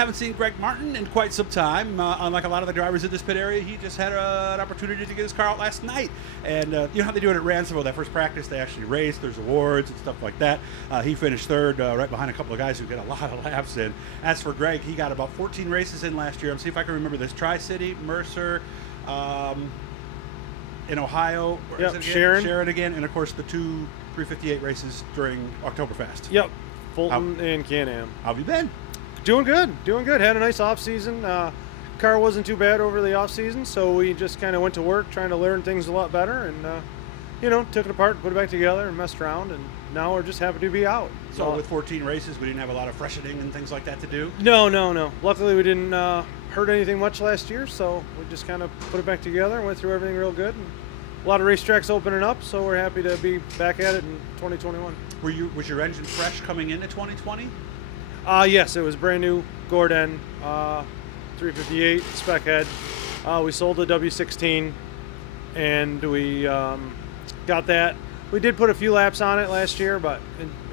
Haven't seen Greg Martin in quite some time. Unlike a lot of the drivers in this pit area, he just had an opportunity to get his car out last night. And you know how they do it at Ransomville, that first practice, they actually race, there's awards and stuff like that. He finished third, right behind a couple of guys who get a lot of laps in. As for Greg, he got about 14 races in last year. I'm seeing if I can remember this. Tri-City, Mercer, in Ohio, yep, Sharon again, and of course the two 358 races during Oktoberfest. Yep, Fulton and Can-Am. How have you been? Doing good. Had a nice off season. Car wasn't too bad over the off season, so we just kind of went to work trying to learn things a lot better, and took it apart, put it back together, and messed around, and now we're just happy to be out. So with 14 races, we didn't have a lot of freshening and things like that to do? No. Luckily, we didn't hurt anything much last year, so we just kind of put it back together and went through everything real good. And a lot of racetracks opening up, so we're happy to be back at it in 2021. Was your engine fresh coming into 2020? Yes, it was brand new Gordon 358 spec head. We sold the W16, and we got that. We did put a few laps on it last year, but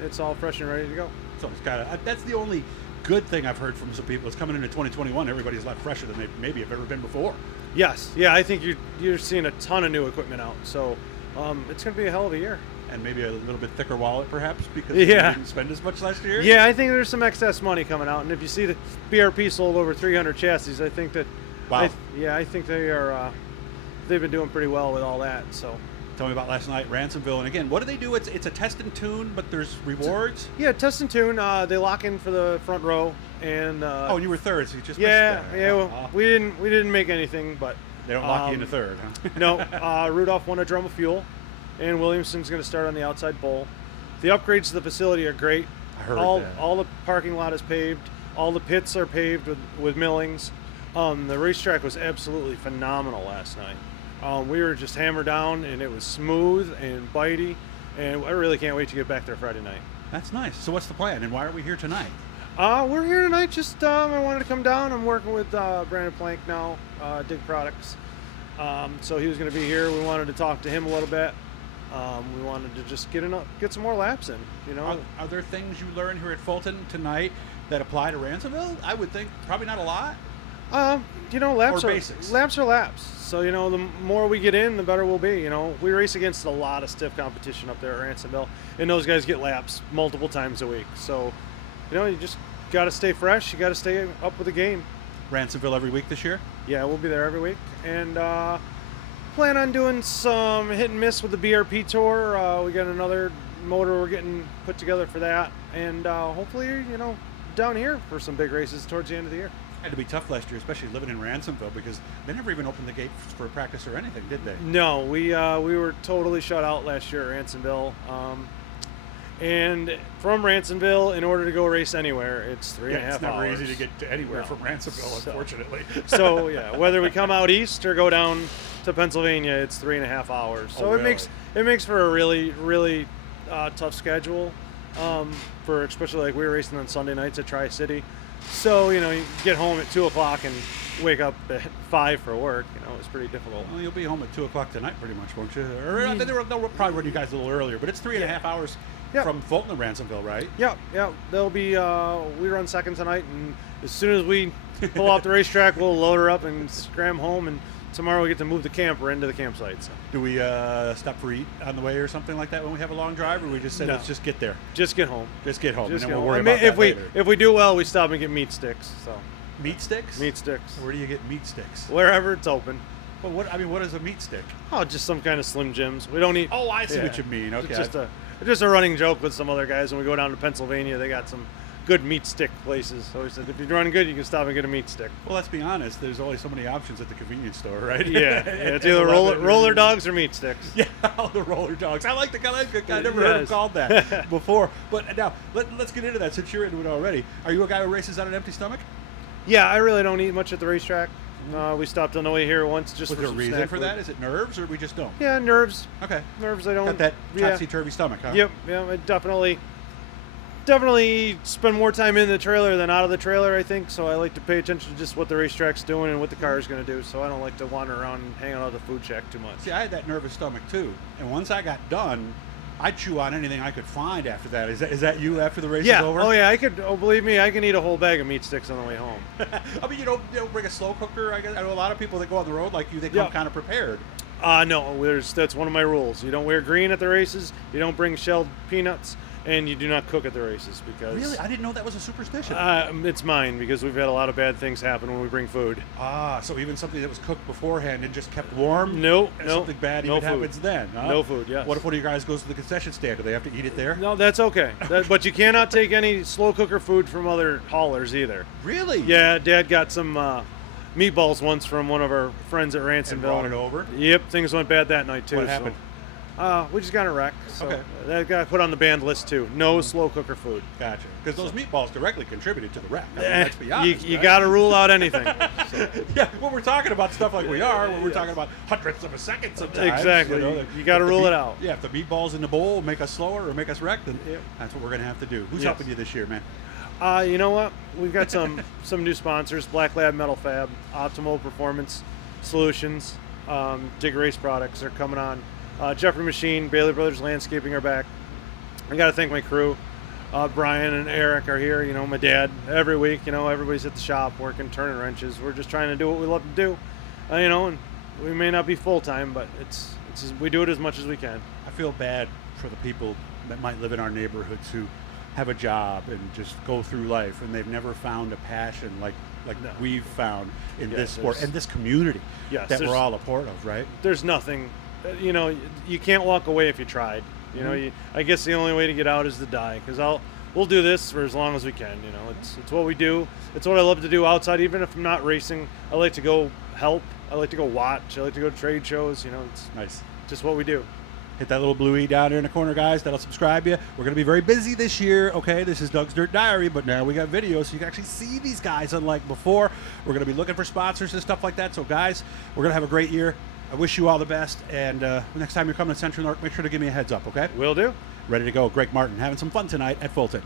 it's all fresh and ready to go. So it's that's the only good thing I've heard from some people. It's coming into 2021. Everybody's a lot fresher than they maybe have ever been before. Yes, yeah, I think you're seeing a ton of new equipment out. So it's going to be a hell of a year. And maybe a little bit thicker wallet, perhaps, because you didn't spend as much last year? Yeah, I think there's some excess money coming out. And if you see the BRP sold over 300 chassis, I think that... Wow. I think they've been doing pretty well with all that, so... Tell me about last night, Ransomville. And again, what do they do? It's a test and tune, but there's rewards? Yeah, test and tune. They lock in for the front row. And and you were third, so you just missed there. Yeah, well, we didn't make anything, but... They don't lock you into third, huh? No, Rudolph won a drum of fuel. And Williamson's going to start on the outside bowl. The upgrades to the facility are great. I heard that. All the parking lot is paved. All the pits are paved with millings. The racetrack was absolutely phenomenal last night. We were just hammered down, and it was smooth and bitey. And I really can't wait to get back there Friday night. That's nice. So what's the plan, and why are we here tonight? We're here tonight. Just I wanted to come down. I'm working with Brandon Plank now, Dig Products. So he was going to be here. We wanted to talk to him a little bit. We wanted to just get some more laps in, Are there things you learned here at Fulton tonight that apply to Ransomville? I would think probably not a lot. Laps or are basics. Laps are laps. So, the more we get in, the better we'll be. We race against a lot of stiff competition up there at Ransomville, and those guys get laps multiple times a week. So, you just got to stay fresh. You got to stay up with the game. Ransomville every week this year? Yeah, we'll be there every week. And plan on doing some hit and miss with the BRP tour. We got another motor we're getting put together for that, and hopefully down here for some big races towards the end of the year. It had to be tough last year, especially living in Ransomville, because they never even opened the gate for practice or anything, did they? No, we were totally shut out last year at Ransomville. And from Ransomville, in order to go race anywhere, it's 3.5 hours. It's never easy to get to anywhere from Ransomville, unfortunately. So yeah, whether we come out east or go down to Pennsylvania, it's 3.5 hours. So really? it makes for a really, really tough schedule. For especially like we were racing on Sunday nights at Tri-City. So you get home at 2 o'clock and wake up at 5 for work. It's pretty difficult. Well, you'll be home at 2 o'clock tonight, pretty much, won't you? Or they'll probably run you guys a little earlier, but it's 3.5 hours. Yep. From Fulton to Ransomville, right? Yeah. They'll be. We run second tonight, and as soon as we pull off the racetrack, we'll load her up and scram home. And tomorrow we get to move the camper into the campsite. So. Do we stop for eat on the way or something like that when we have a long drive, or we just say let's just get there? Just get home. Just get home, just and then we'll worry about that later. If we do well, we stop and get meat sticks. So. Meat sticks? Meat sticks. Where do you get meat sticks? Wherever it's open. Well, what is a meat stick? Oh, just some kind of Slim Jims. We don't eat. Oh, I see what you mean. Okay. It's just a running joke with some other guys. When we go down to Pennsylvania, they got some good meat stick places. So we said, if you're running good, you can stop and get a meat stick. Well, let's be honest. There's only so many options at the convenience store, right? Yeah. It's either roller dogs or meat sticks. Yeah, the roller dogs. I like the kind. I never heard it called that before. But now let's get into that since you're into it already. Are you a guy who races on an empty stomach? Yeah, I really don't eat much at the racetrack. We stopped on the way here once just for some reason snack for food. that? Is it nerves or we just don't? Yeah, nerves. Okay. Nerves. I don't. Got that topsy-turvy stomach, huh? Yep. Yeah, I definitely spend more time in the trailer than out of the trailer, I think. So I like to pay attention to just what the racetrack's doing and what the car is going to do. So I don't like to wander around and hang out at the food shack too much. See, I had that nervous stomach too. And once I got done, I'd chew on anything I could find after that. Is that you after the race Yeah. is over? Oh yeah. I could. Oh, believe me, I can eat a whole bag of meat sticks on the way home. I mean, you don't bring a slow cooker. I know a lot of people that go on the road like you. They come Yeah. kind of prepared. No. That's one of my rules. You don't wear green at the races. You don't bring shelled peanuts, and you do not cook at the races because. Really, I didn't know that was a superstition. It's mine because we've had a lot of bad things happen when we bring food. So even something that was cooked beforehand and just kept warm. No. Something bad no even food. happens then. Huh? No food. Yes. What if one of you guys goes to the concession stand? Do they have to eat it there? No, that's okay. But you cannot take any slow cooker food from other haulers either. Really? Yeah, Dad got some meatballs once from one of our friends at Ransomville. And brought it over? Yep, things went bad that night too. What happened? We just got in a wreck. So Okay. That got put on the banned list too. No slow cooker food. Gotcha. Because those meatballs directly contributed to the wreck. I mean, let's be honest. You right? got to rule out anything. So. Yeah, when we're talking about stuff like we are, when we're talking about hundredths of a second sometimes. Exactly. You got to rule it out. Yeah, if the meatballs in the bowl make us slower or make us wreck, then Yep. that's what we're going to have to do. Who's Yes. helping you this year, man? You know what? We've got some new sponsors: Black Lab Metal Fab, Optimal Performance Solutions, Dig Race Products are coming on. Jeffrey Machine, Bailey Brothers Landscaping are back. I got to thank my crew. Brian and Eric are here. You know, my dad every week. You know, everybody's at the shop working, turning wrenches. We're just trying to do what we love to do. You know, and we may not be full time, but it's we do it as much as we can. I feel bad for the people that might live in our neighborhoods who have a job and just go through life and they've never found a passion like No. we've found in Yeah, this sport there's- and this community Yes, that there's- we're all a part of, right? There's nothing. You know, you can't walk away if you tried. You know, I guess the only way to get out is to die. Because we'll do this for as long as we can. You know, it's what we do. It's what I love to do outside. Even if I'm not racing, I like to go help. I like to go watch. I like to go to trade shows. You know, it's Nice. just what we do. Hit that little blue E down there in the corner, guys. That'll subscribe you. We're going to be very busy this year. Okay, this is Doug's Dirt Diary, but now we got video, so you can actually see these guys unlike before. We're going to be looking for sponsors and stuff like that. So, guys, we're going to have a great year. I wish you all the best. And next time you're coming to Central North, make sure to give me a heads up, okay? Will do. Ready to go. Greg Martin having some fun tonight at Fulton.